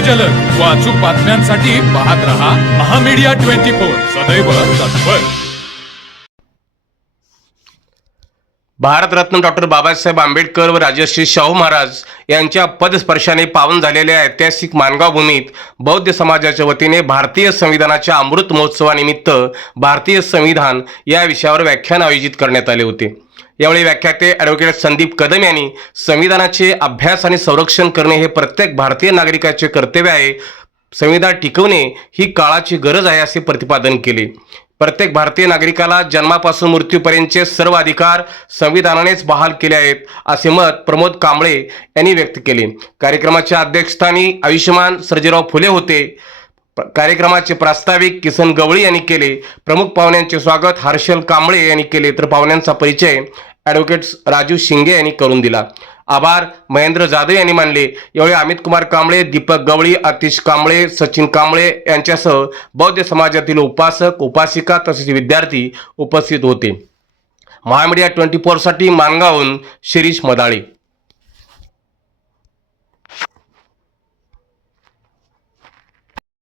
जलद व अचूक बातम्यांसाठी पाहत रहा महामीडिया ट्वेंटी फोर. सदैव तत्पर भारतरत्न डॉक्टर बाबासाहेब आंबेडकर व राजश्री शाहू महाराज यांच्या पदस्पर्शाने पावन झालेल्या ऐतिहासिक मानगाव भूमीत बौद्ध समाजाच्या वतीने भारतीय संविधानाच्या अमृत महोत्सवानिमित्त भारतीय संविधान या विषयावर व्याख्यान आयोजित करण्यात आले होते. यावेळी व्याख्याते ॲडव्होकेट संदीप कदम यांनी संविधानाचे अभ्यास आणि संरक्षण करणे हे प्रत्येक भारतीय नागरिकाचे कर्तव्य आहे. संविधान टिकवणे ही काळाची गरज आहे असे प्रतिपादन केले. प्रत्येक भारतीय नागरिकाला जन्मापासून मृत्यूपर्यंतचे सर्व अधिकार संविधानानेच बहाल केले आहेत असे मत प्रमोद कांबळे यांनी व्यक्त केले. कार्यक्रमाच्या अध्यक्षस्थानी आयुष्यमान सर्जेराव फुले होते. कार्यक्रमाचे प्रास्ताविक किसन गवळी यांनी केले. प्रमुख पाहुण्यांचे स्वागत हर्षल कांबळे यांनी केले. तर पाहुण्यांचा परिचय ॲडव्होकेट राजू शिंगे यांनी करून दिला. आभार महेंद्र जाधव यांनी मानले. यावेळी अमित कुमार कांबळे दीपक गवळी आतिश कांबळे सचिन कांबळे यांच्यासह बौद्ध समाजातील उपासक उपासिका तसेच विद्यार्थी उपस्थित होते. महामीडिया ट्वेंटी फोरसाठी मानगावहून शिरीष मदाळे.